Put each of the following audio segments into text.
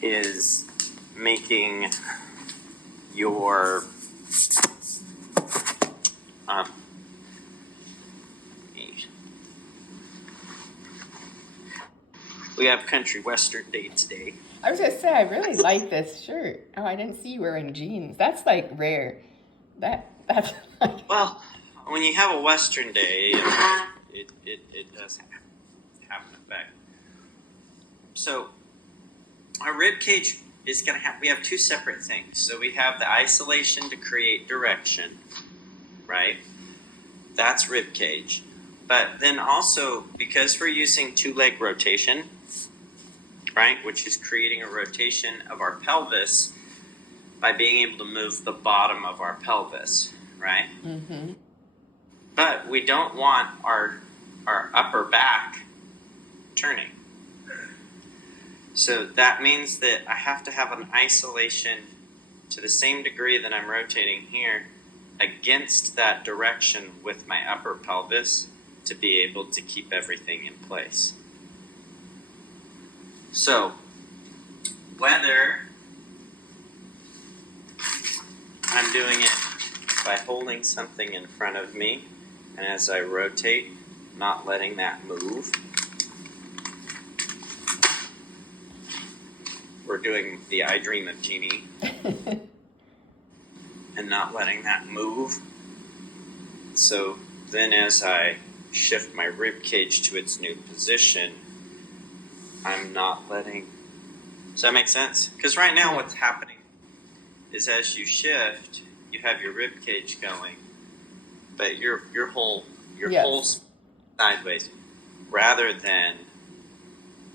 is making your we have Country Western Day today. I was gonna say, I really like this shirt. Oh, I didn't see you wearing jeans. That's like rare. That's like, Well, when you have a Western Day, it does have an effect. So our rib cage is going to have, we have two separate things. So we have the isolation to create direction, right? That's rib cage. But then also, because we're using two-leg rotation, right, which is creating a rotation of our pelvis by being able to move the bottom of our pelvis, right? mm-hmm. But we don't want our upper back turning. So that means that I have to have an isolation to the same degree that I'm rotating here against that direction with my upper pelvis to be able to keep everything in place. So whether I'm doing it by holding something in front of me and as I rotate, not letting that move, we're doing the I Dream of Jeannie and not letting that move. So then as I shift my rib cage to its new position, I'm not letting... Does that make sense? Because right now what's happening is as you shift, you have your rib cage going, but your whole sideways rather than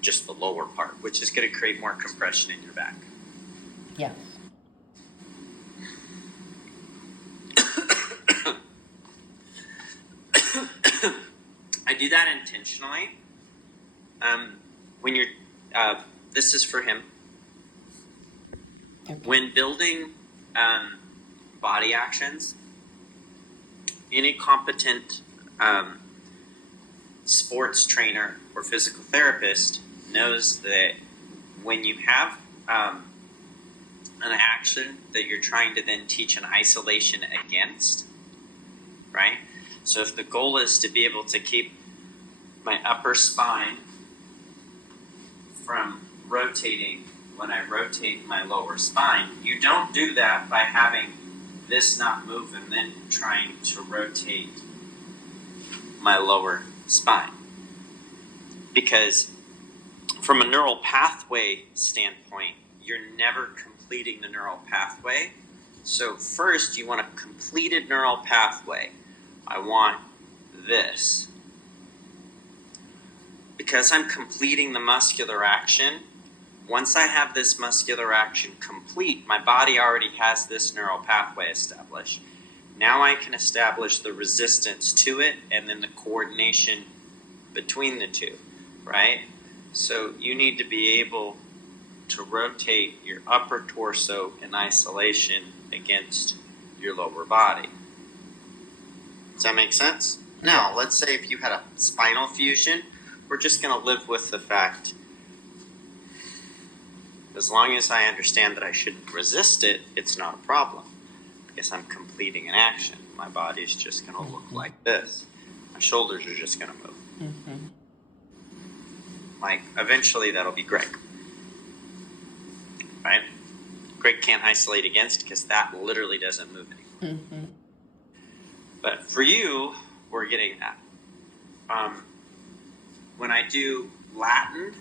just the lower part, which is going to create more compression in your back. Yes. I do that intentionally. When you're, this is for him. Okay. When building body actions, any competent sports trainer or physical therapist knows that when you have an action that you're trying to then teach an isolation against, right? So if the goal is to be able to keep my upper spine from rotating when I rotate my lower spine, you don't do that by having this not move and then trying to rotate my lower spine. Because from a neural pathway standpoint, you're never completing the neural pathway. So first, you want a completed neural pathway. I want this. Because I'm completing the muscular action, once I have this muscular action complete, my body already has this neural pathway established. Now I can establish the resistance to it and then the coordination between the two, right? So you need to be able to rotate your upper torso in isolation against your lower body. Does that make sense? Now, let's say if you had a spinal fusion, we're just going to live with the fact, as long as I understand that I shouldn't resist it, it's not a problem. Because I'm completing an action. My body's just going to look like this. My shoulders are just going to move. Mm-hmm. Like, eventually that'll be Greg. Right? Greg can't isolate against because that literally doesn't move anymore. Mm-hmm. But for you, we're getting that. When I do Latin,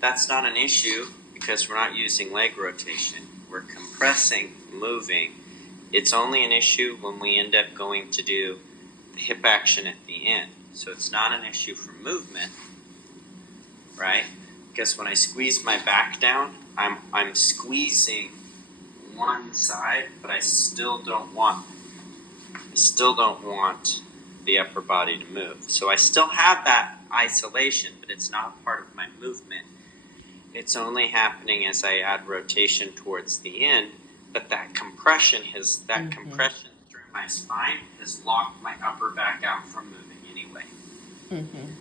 that's not an issue because we're not using leg rotation. We're compressing, moving. It's only an issue when we end up going to do the hip action at the end. So it's not an issue for movement, right? Because when I squeeze my back down, I'm squeezing one side, but I still don't want the upper body to move. So I still have that isolation, but it's not part of my movement. It's only happening as I add rotation towards the end, but that compression compression through my spine has locked my upper back out from moving anyway. Mm-hmm.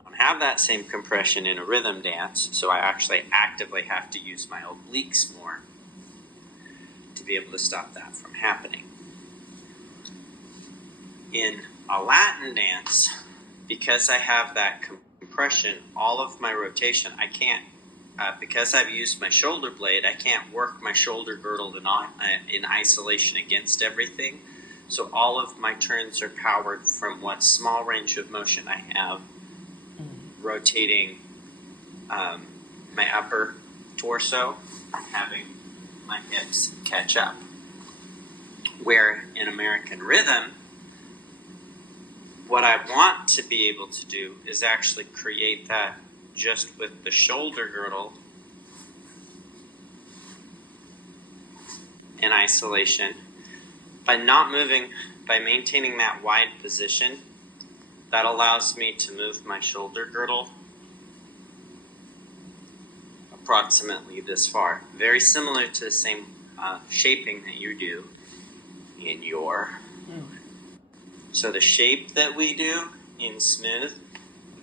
I don't have that same compression in a rhythm dance, so I actually actively have to use my obliques more to be able to stop that from happening. In a Latin dance, because I have that compression, all of my rotation, I can't, because I've used my shoulder blade, I can't work my shoulder girdle in isolation against everything. So all of my turns are powered from what small range of motion I have, rotating my upper torso, having my hips catch up. Where in American rhythm, what I want to be able to do is actually create that just with the shoulder girdle in isolation. By not moving, by maintaining that wide position, that allows me to move my shoulder girdle approximately this far. Very similar to the same shaping that you do in your... So the shape that we do in smooth,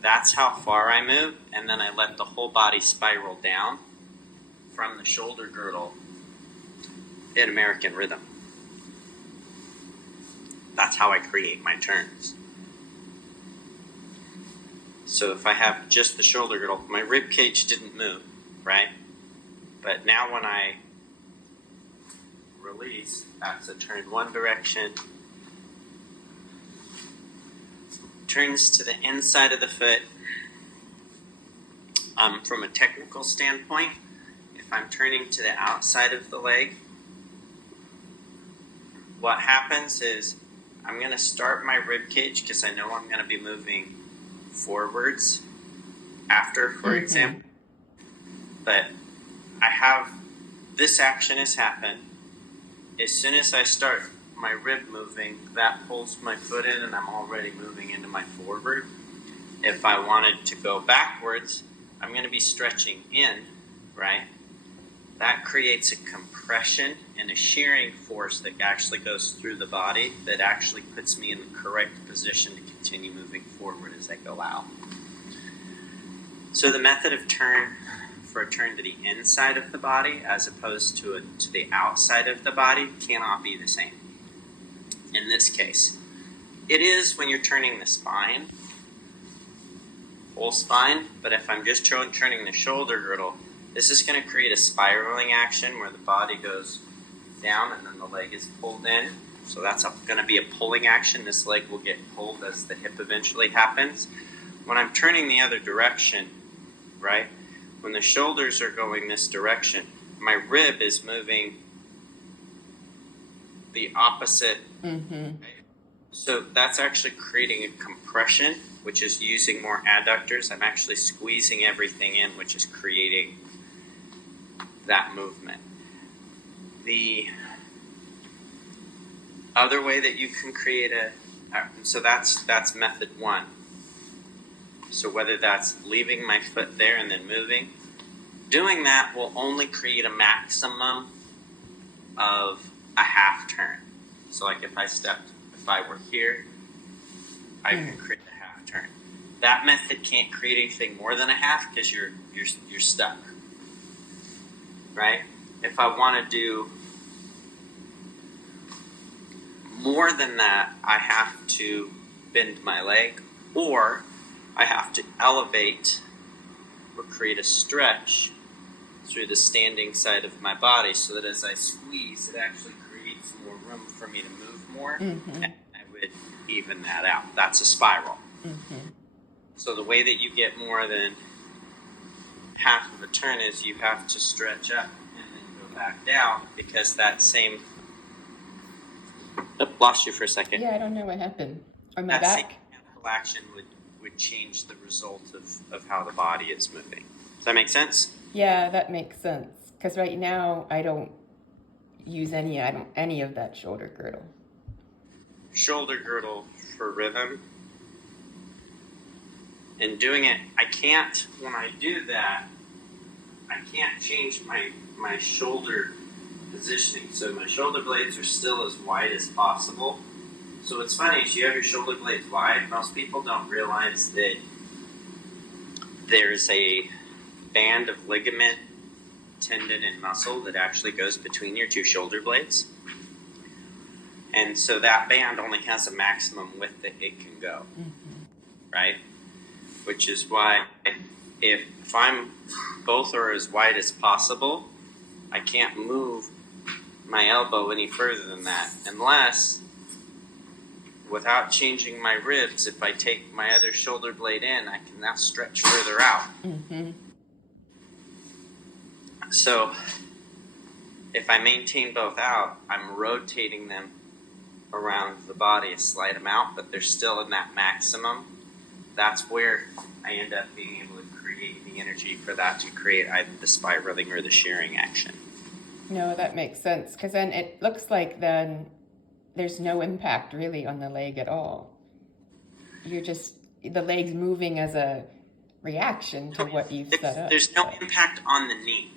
that's how far I move, and then I let the whole body spiral down from the shoulder girdle in American rhythm. That's how I create my turns. So if I have just the shoulder girdle, my rib cage didn't move, right? But now when I release, that's a turn one direction, turns to the inside of the foot. From a technical standpoint, if I'm turning to the outside of the leg, what happens is I'm going to start my rib cage because I know I'm going to be moving forwards after, for example. But I have this action has happened. As soon as I start my rib moving, that pulls my foot in and I'm already moving into my forward. If I wanted to go backwards, I'm going to be stretching in, right? That creates a compression and a shearing force that actually goes through the body that actually puts me in the correct position to continue moving forward as I go out. So the method of turn for a turn to the inside of the body as opposed to the outside of the body cannot be the same. In this case, it is when you're turning the spine, whole spine, but if I'm just turning the shoulder girdle, this is going to create a spiraling action where the body goes down and then the leg is pulled in. So that's going to be a pulling action. This leg will get pulled as the hip eventually happens. When I'm turning the other direction, right, when the shoulders are going this direction, my rib is moving the opposite. Right? So that's actually creating a compression, which is using more adductors. I'm actually squeezing everything in, which is creating that movement. The other way that you can create so that's method one. So whether that's leaving my foot there and then moving, doing that will only create a maximum of a half turn. So like if I were here, I can create a half turn. That method can't create anything more than a half because you're stuck. Right? If I want to do more than that, I have to bend my leg, or I have to elevate or create a stretch through the standing side of my body so that as I squeeze, it actually creates more room for me to move more, and I would even that out. That's a spiral. So the way that you get more than half of a turn is you have to stretch up and then go back down because that same... Oh, lost you for a second. Yeah, I don't know what happened. On my that back? Same mechanical action would change the result of how the body is moving. Does that make sense? Yeah, that makes sense. Because right now I don't use any of that shoulder girdle. Shoulder girdle for rhythm. And doing it, I can't, when I do that, I can't change my shoulder positioning. So my shoulder blades are still as wide as possible. So what's funny is you have your shoulder blades wide. Most people don't realize that there's a band of ligament, tendon, and muscle that actually goes between your two shoulder blades. And so that band only has a maximum width that it can go, right? Which is why if I'm both are as wide as possible, I can't move my elbow any further than that unless, without changing my ribs, if I take my other shoulder blade in, I can now stretch further out. So if I maintain both out, I'm rotating them around the body a slight amount, but they're still in that maximum. That's where I end up being able to create the energy for that to create either the spiraling or the shearing action. No, that makes sense, because then it looks like then there's no impact really on the leg at all. You're just, the leg's moving as a reaction to what you've set up. There's no impact on the knee.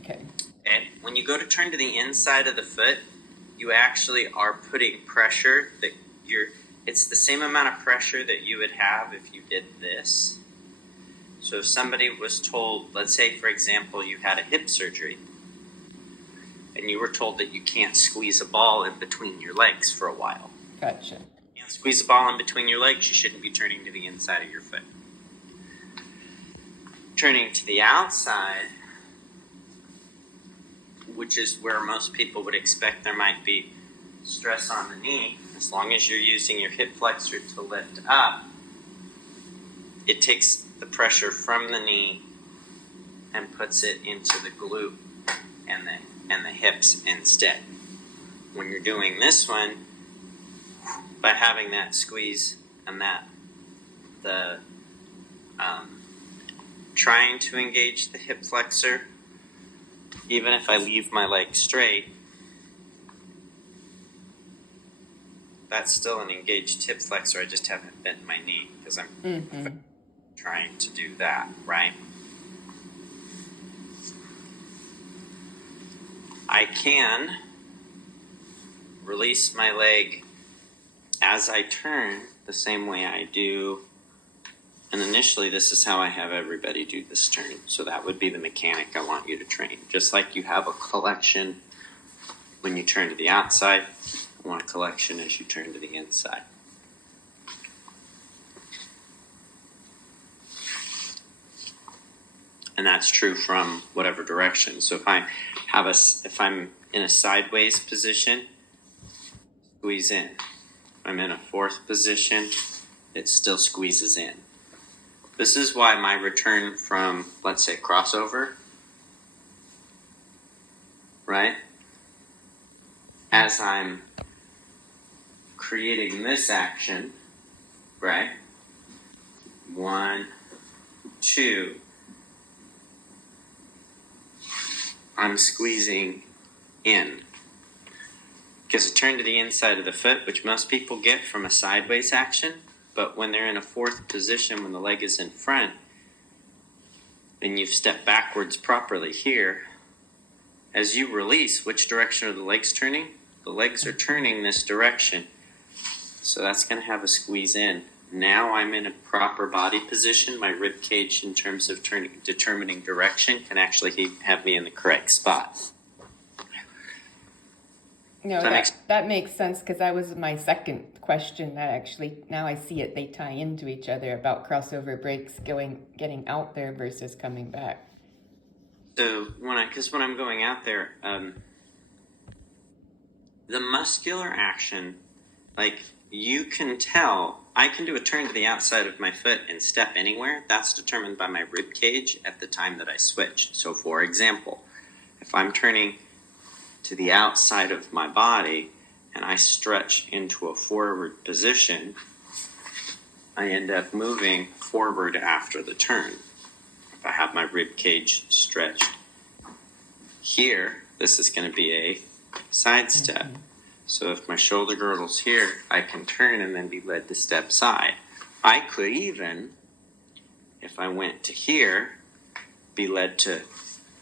Okay. And when you go to turn to the inside of the foot, you actually are putting pressure that it's the same amount of pressure that you would have if you did this. So if somebody was told, let's say for example, you had a hip surgery and you were told that you can't squeeze a ball in between your legs for a while. Gotcha. You can't squeeze a ball in between your legs, you shouldn't be turning to the inside of your foot. Turning to the outside, which is where most people would expect there might be stress on the knee, as long as you're using your hip flexor to lift up, it takes the pressure from the knee and puts it into the glute and the hips instead. When you're doing this one, by having that squeeze and the trying to engage the hip flexor, even if I leave my leg straight, that's still an engaged hip flexor. I just haven't bent my knee because I'm trying to do that, right? I can release my leg as I turn the same way I do. And initially, this is how I have everybody do this turn. So that would be the mechanic I want you to train. Just like you have a collection when you turn to the outside, I want a collection as you turn to the inside. And that's true from whatever direction. So if I'm in a sideways position, squeeze in. If I'm in a fourth position, it still squeezes in. This is why my return from, let's say, crossover, right? As I'm creating this action, right? 1, 2, I'm squeezing in. Because a turn to the inside of the foot, which most people get from a sideways action, but when they're in a fourth position, when the leg is in front, and you've stepped backwards properly here, as you release, which direction are the legs turning? The legs are turning this direction. So that's going to have a squeeze in. Now I'm in a proper body position. My rib cage, in terms of determining direction, can actually have me in the correct spot. No, that makes sense, because that was my second question. That actually, now I see it, they tie into each other about crossover breaks getting out there versus coming back. So when I'm going out there, the muscular action, like you can tell, I can do a turn to the outside of my foot and step anywhere. That's determined by my rib cage at the time that I switch. So for example, if I'm turning to the outside of my body and I stretch into a forward position, I end up moving forward after the turn. If I have my rib cage stretched here, this is going to be a side step. So if my shoulder girdle's here, I can turn and then be led to step side. I could even, if I went to here, be led to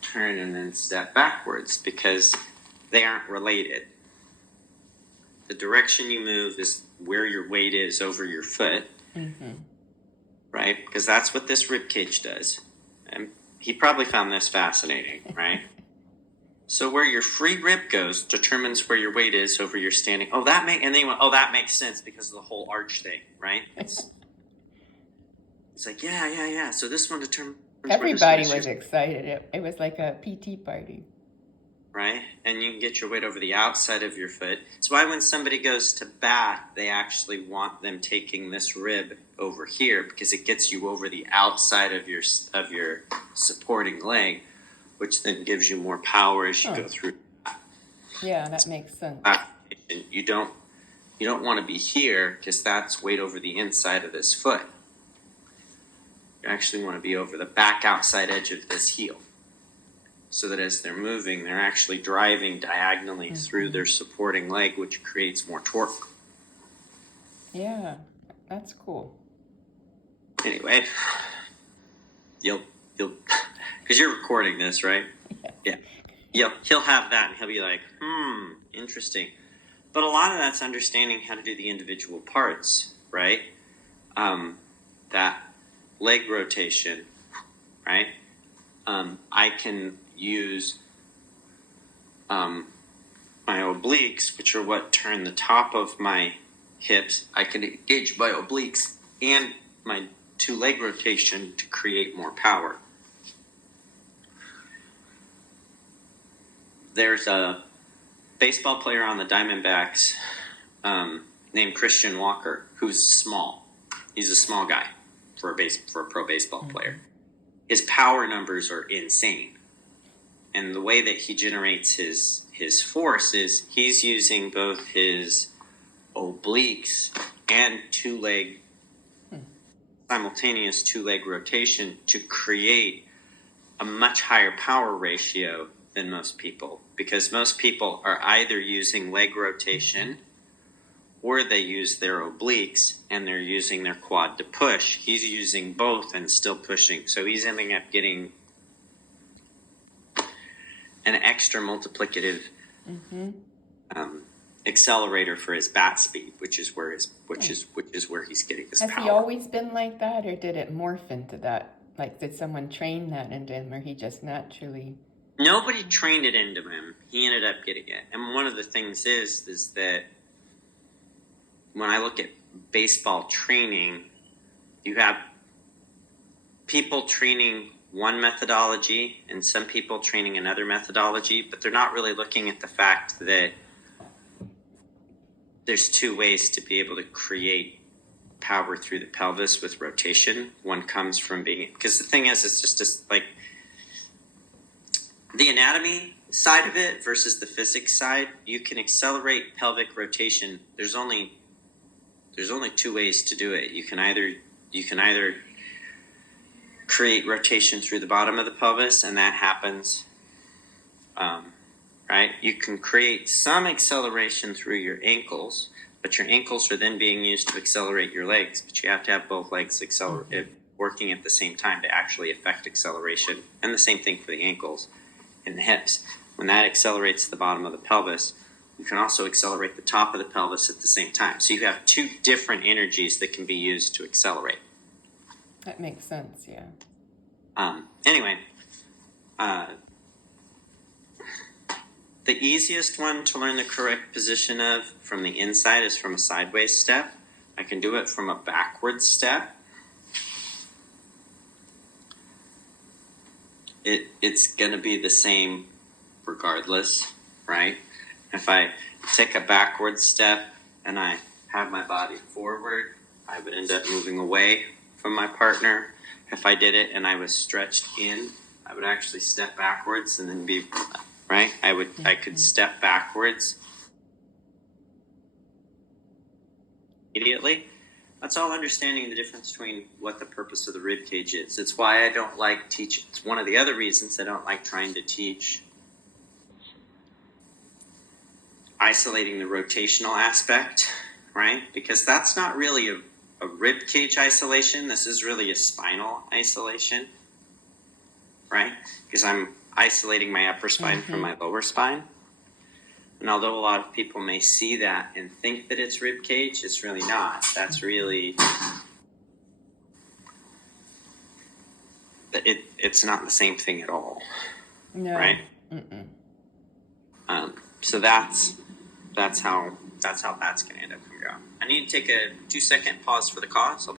turn and then step backwards, because they aren't related. The direction you move is where your weight is over your foot. right? Because that's what this rib cage does. And he probably found this fascinating, right? So where your free rib goes determines where your weight is over your standing. Oh, that makes sense because of the whole arch thing, right? It's like, yeah. So this one determines Everybody was excited. It was like a PT party. Right? And you can get your weight over the outside of your foot. It's why when somebody goes to bat, they actually want them taking this rib over here because it gets you over the outside of your supporting leg, which then gives you more power as you go through. Yeah, that makes sense. You don't want to be here because that's weight over the inside of this foot. You actually want to be over the back outside edge of this heel, so that as they're moving, they're actually driving diagonally through their supporting leg, which creates more torque. Yeah, that's cool. Anyway, you'll because you're recording this, right? Yeah. He'll have that and he'll be like, interesting. But a lot of that's understanding how to do the individual parts, right? That leg rotation, right? I can use my obliques, which are what turn the top of my hips. I can engage my obliques and my two leg rotation to create more power. There's a baseball player on the Diamondbacks named Christian Walker, who's small. He's a small guy for a pro baseball player. His power numbers are insane. And the way that he generates his force is he's using both his obliques and simultaneous two-leg rotation to create a much higher power ratio than most people. Because most people are either using leg rotation or they use their obliques and they're using their quad to push. He's using both and still pushing. So he's ending up getting an extra multiplicative accelerator for his bat speed, which is where he's getting his power. Has he always been like that, or did it morph into that? Like, did someone train that into him, or he just naturally? Nobody trained it into him. He ended up getting it. And one of the things is that when I look at baseball training, you have people training one methodology and some people training another methodology, but they're not really looking at the fact that there's two ways to be able to create power through the pelvis with rotation. One comes from because the thing is, it's just like the anatomy side of it versus the physics side. You can accelerate pelvic rotation. There's only two ways to do it. You can either create rotation through the bottom of the pelvis, and that happens, right? You can create some acceleration through your ankles, but your ankles are then being used to accelerate your legs. But you have to have both legs working at the same time to actually affect acceleration. And the same thing for the ankles and the hips. When that accelerates the bottom of the pelvis, you can also accelerate the top of the pelvis at the same time. So you have two different energies that can be used to accelerate. That makes sense, yeah. Anyway, the easiest one to learn the correct position of from the inside is from a sideways step. I can do it from a backward step. It's going to be the same regardless, right? If I take a backward step and I have my body forward, I would end up moving away from my partner. If I did it and I was stretched in, I would actually step backwards and then be right. I could step backwards immediately. That's all understanding the difference between what the purpose of the rib cage is. It's why I don't like teaching. It's one of the other reasons I don't like trying to teach isolating the rotational aspect, right? Because that's not really a rib cage isolation. This is really a spinal isolation, right? Because I'm isolating my upper spine from my lower spine. And although a lot of people may see that and think that it's rib cage, it's really not. That's really it's not the same thing at all, No. right? Mm-mm. So that's how that's going to end up coming out. I need to take a 2-second pause for the cause.